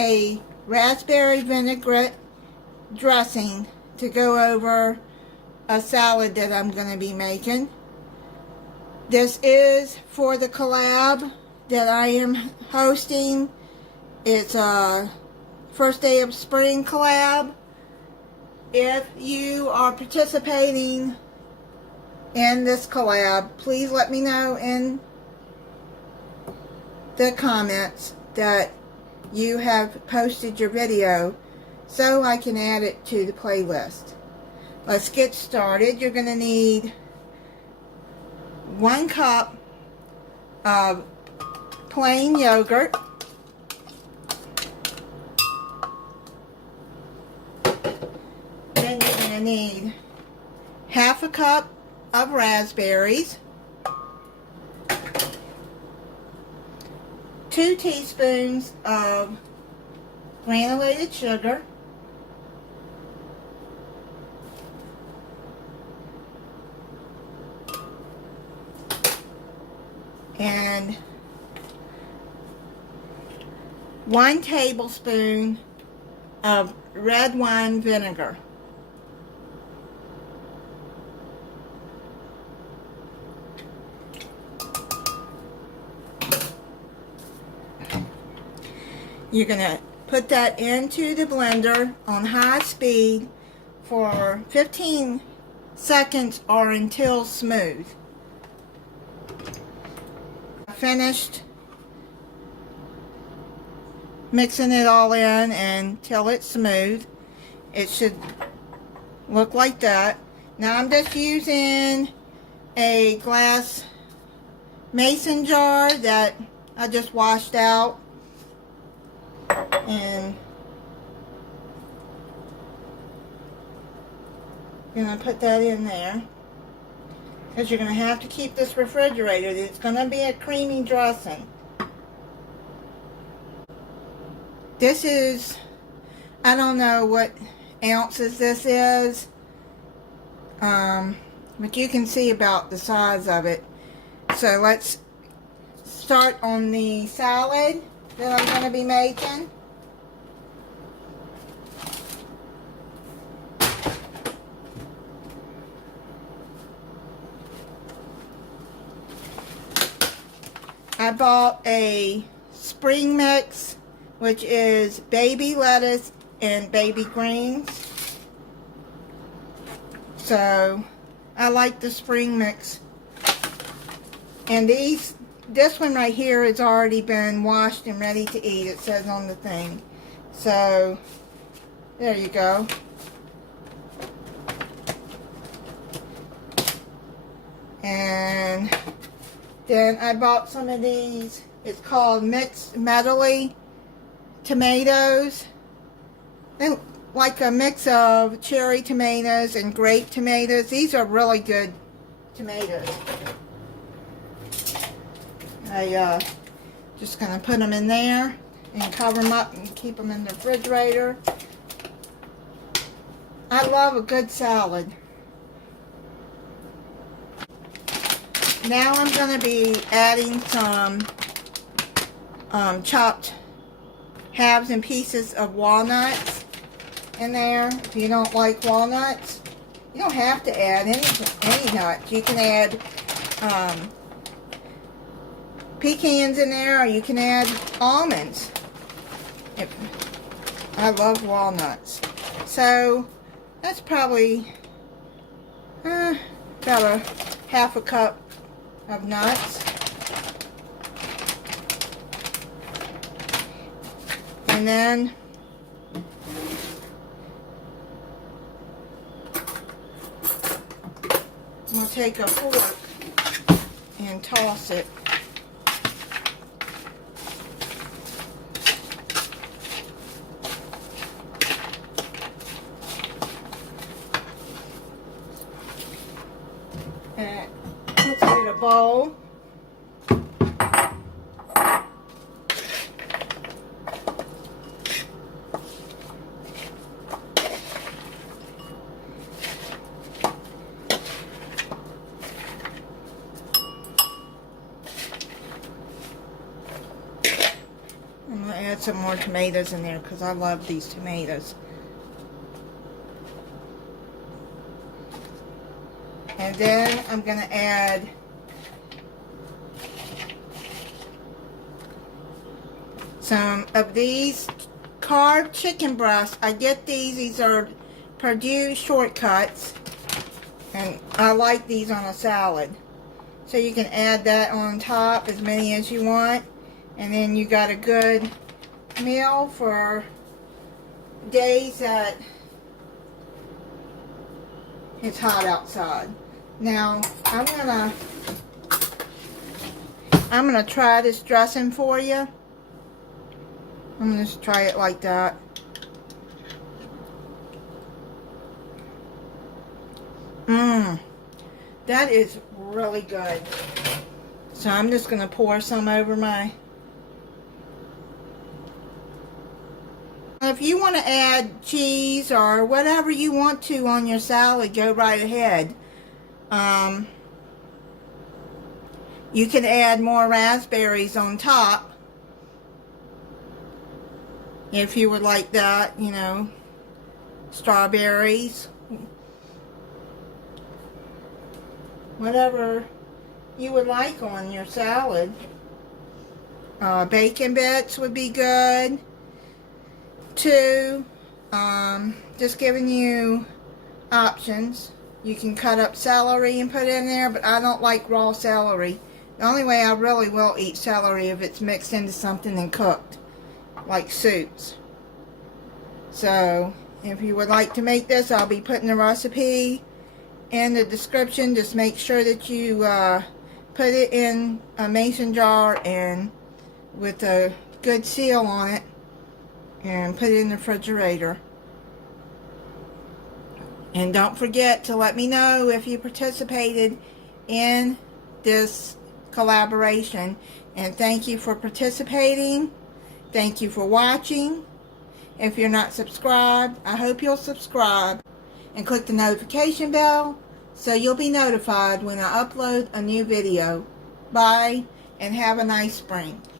a raspberry vinaigrette dressing to go over a salad that I'm going to be making. This is for the collab that I am hosting. It's a first day of spring collab. If you are participating in this collab, please let me know in the comments that you have posted your video so I can add it to the playlist. Let's get started. You're going to need 1 cup of plain yogurt, then you're going to need 1/2 cup of raspberries, 2 teaspoons of granulated sugar, and 1 tablespoon of red wine vinegar. You're going to put that into the blender on high speed for 15 seconds or until smooth. Finished mixing it all in until it's smooth. It should look like that. Now I'm just using a glass mason jar that I just washed out, and I'm going to put that in there because you're going to have to keep this refrigerated. It's going to be a creamy dressing. This is, I don't know what ounces this is, but you can see about the size of it. So let's start on the salad that I'm going to be making. I bought a spring mix, which is baby lettuce and baby greens. So I like the spring mix. And this one right here has already been washed and ready to eat, it says on the thing. So there you go. And then I bought some of these. It's called mixed medley tomatoes. They're like a mix of cherry tomatoes and grape tomatoes. These are really good tomatoes. I just going to put them in there and cover them up and keep them in the refrigerator. I love a good salad. Now I'm going to be adding some chopped halves and pieces of walnuts in there. If you don't like walnuts, you don't have to add any nuts. You can add pecans in there, or you can add almonds. I love walnuts. So that's probably about a 1/2 cup of nuts. And then we'll take a fork and toss it. And let's get a bowl. put some more tomatoes in there because I love these tomatoes. And then I'm going to add some of these carved chicken breasts. I get these. These are Purdue shortcuts. And I like these on a salad. So you can add that on top, as many as you want. And then you got a good meal for days that it's hot outside. Now, I'm gonna try this dressing for you. I'm gonna just try it like that. That is really good. So I'm just gonna pour some over my... If you want to add cheese or whatever you want to on your salad, go right ahead. You can add more raspberries on top if you would like that, you know, strawberries, whatever you would like on your salad. Bacon bits would be good too. Just giving you options. You can cut up celery and put it in there, but I don't like raw celery. The only way I really will eat celery if it's mixed into something and cooked, like soups. So, if you would like to make this, I'll be putting the recipe in the description. Just make sure that you put it in a mason jar and with a good seal on it, and put it in the refrigerator. And don't forget to let me know if you participated in this collaboration. And thank you for participating. Thank you for watching. If you're not subscribed, I hope you'll subscribe and click the notification bell so you'll be notified when I upload a new video. Bye, and have a nice spring.